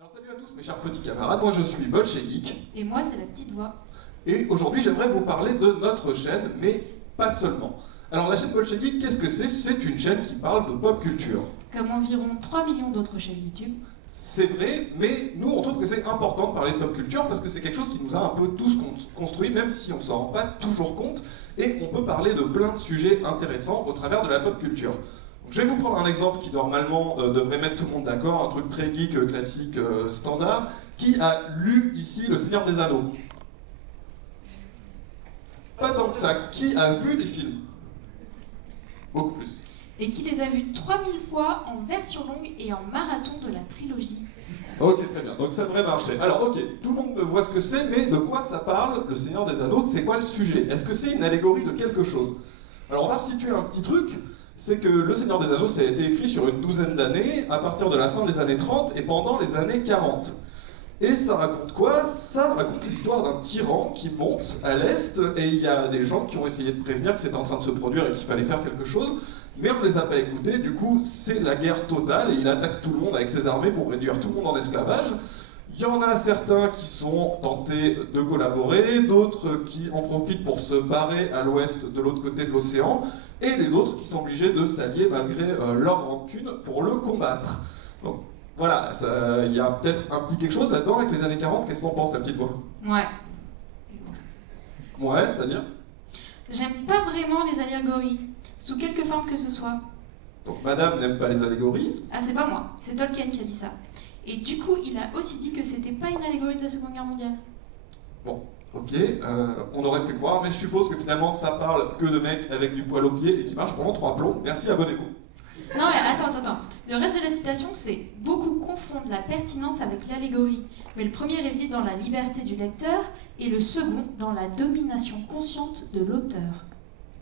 Alors salut à tous mes chers petits camarades, moi je suis Bolchegeek. Et moi, c'est la petite voix. Et aujourd'hui j'aimerais vous parler de notre chaîne, mais pas seulement. Alors la chaîne Bolchegeek, qu'est-ce que c'est? C'est une chaîne qui parle de pop culture. Comme environ 3 millions d'autres chaînes YouTube. C'est vrai, mais nous on trouve que c'est important de parler de pop culture parce que c'est quelque chose qui nous a un peu tous construit, même si on s'en rend pas toujours compte. Et on peut parler de plein de sujets intéressants au travers de la pop culture. Donc, je vais vous prendre un exemple qui normalement devrait mettre tout le monde d'accord, un truc très geek, classique, standard. Qui a lu ici Le Seigneur des Anneaux? Pas tant que ça. Qui a vu les films? Beaucoup plus. Et qui les a vus 3000 fois en version longue et en marathon de la trilogie. Ok, très bien. Donc ça devrait marcher. Alors ok, tout le monde voit ce que c'est, mais de quoi ça parle, Le Seigneur des Anneaux? C'est quoi le sujet? Est-ce que c'est une allégorie de quelque chose? Alors on va situer un petit truc. C'est que Le Seigneur des Anneaux, ça a été écrit sur une douzaine d'années, à partir de la fin des années 30 et pendant les années 40. Et ça raconte quoi? Ça raconte l'histoire d'un tyran qui monte à l'Est, et il y a des gens qui ont essayé de prévenir que c'était en train de se produire et qu'il fallait faire quelque chose, mais on ne les a pas écoutés, du coup c'est la guerre totale, et il attaque tout le monde avec ses armées pour réduire tout le monde en esclavage. Il y en a certains qui sont tentés de collaborer, d'autres qui en profitent pour se barrer à l'ouest de l'autre côté de l'océan, et les autres qui sont obligés de s'allier malgré leur rancune pour le combattre. Donc voilà, il y a peut-être un petit quelque chose là-dedans avec les années 40, qu'est-ce que t'en penses la petite voix? Ouais. Ouais, c'est-à-dire? J'aime pas vraiment les allégories, sous quelque forme que ce soit. Donc madame n'aime pas les allégories. Ah, c'est pas moi, c'est Tolkien qui a dit ça. Et du coup, il a aussi dit que c'était pas une allégorie de la Seconde Guerre mondiale. Bon, ok, on aurait pu croire, mais je suppose que finalement ça parle que de mecs avec du poil aux pieds et qui marchent pendant 3 plombs. Merci, abonnez-vous. Non mais attends. Le reste de la citation, c'est « Beaucoup confondent la pertinence avec l'allégorie, mais le premier réside dans la liberté du lecteur et le second dans la domination consciente de l'auteur. »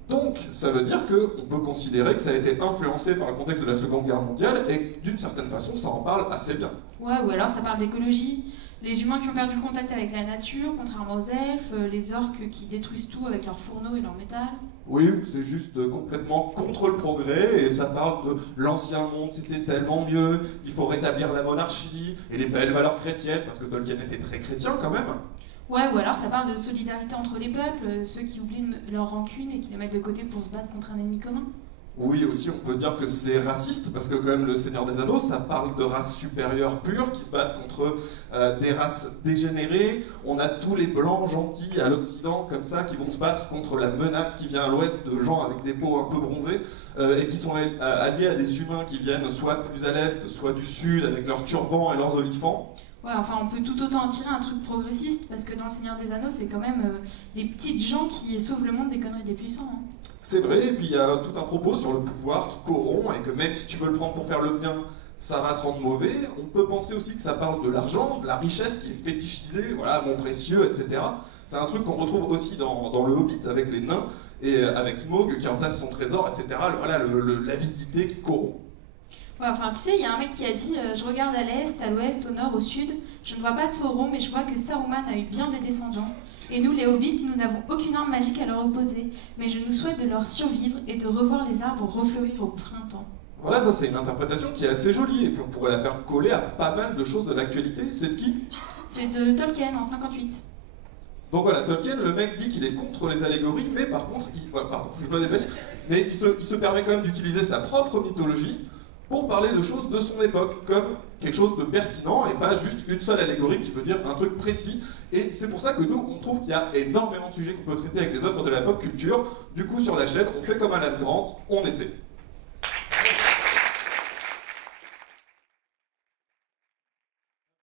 Donc, ça veut dire qu'on peut considérer que ça a été influencé par le contexte de la Seconde Guerre mondiale et que d'une certaine façon, ça en parle assez bien. Ouais, ou alors ça parle d'écologie, les humains qui ont perdu le contact avec la nature, contrairement aux elfes, les orques qui détruisent tout avec leurs fourneaux et leur métal. Oui, c'est juste complètement contre le progrès et ça parle de l'ancien monde, c'était tellement mieux, il faut rétablir la monarchie et les belles valeurs chrétiennes, parce que Tolkien était très chrétien quand même. Ouais, ou alors ça parle de solidarité entre les peuples, ceux qui oublient leur rancune et qui les mettent de côté pour se battre contre un ennemi commun. Oui, aussi on peut dire que c'est raciste, parce que quand même le Seigneur des Anneaux, ça parle de races supérieures pures qui se battent contre des races dégénérées. On a tous les blancs gentils à l'Occident, comme ça, qui vont se battre contre la menace qui vient à l'Ouest de gens avec des peaux un peu bronzées, et qui sont alliés à des humains qui viennent soit plus à l'Est, soit du Sud, avec leurs turbans et leurs olifants. Ouais, enfin on peut tout autant en tirer un truc progressiste, parce que dans le Seigneur des Anneaux, c'est quand même les petites gens qui sauvent le monde des conneries des puissants. Hein. C'est vrai, et puis il y a tout un propos sur le pouvoir qui corrompt, et que même si tu veux le prendre pour faire le bien, ça va te rendre mauvais. On peut penser aussi que ça parle de l'argent, de la richesse qui est fétichisée, voilà, mon précieux, etc. C'est un truc qu'on retrouve aussi dans le Hobbit avec les nains, et avec Smaug qui entasse son trésor, etc. Voilà, l'avidité qui corrompt. Ouais, enfin, tu sais, il y a un mec qui a dit je regarde à l'est, à l'ouest, au nord, au sud, je ne vois pas de Sauron, mais je vois que Saruman a eu bien des descendants. Et nous, les hobbits, nous n'avons aucune arme magique à leur opposer, mais je nous souhaite de leur survivre et de revoir les arbres refleurir au printemps. Voilà, ça c'est une interprétation qui est assez jolie, et puis on pourrait la faire coller à pas mal de choses de l'actualité. C'est de qui? C'est de Tolkien, en 58. Donc voilà, Tolkien, le mec dit qu'il est contre les allégories, mais par contre, pardon, je me dépêche, mais il se permet quand même d'utiliser sa propre mythologie pour parler de choses de son époque, comme quelque chose de pertinent, et pas juste une seule allégorie qui veut dire un truc précis. Et c'est pour ça que nous, on trouve qu'il y a énormément de sujets qu'on peut traiter avec des œuvres de la pop culture. Du coup, sur la chaîne, on fait comme Alan Grant, on essaie.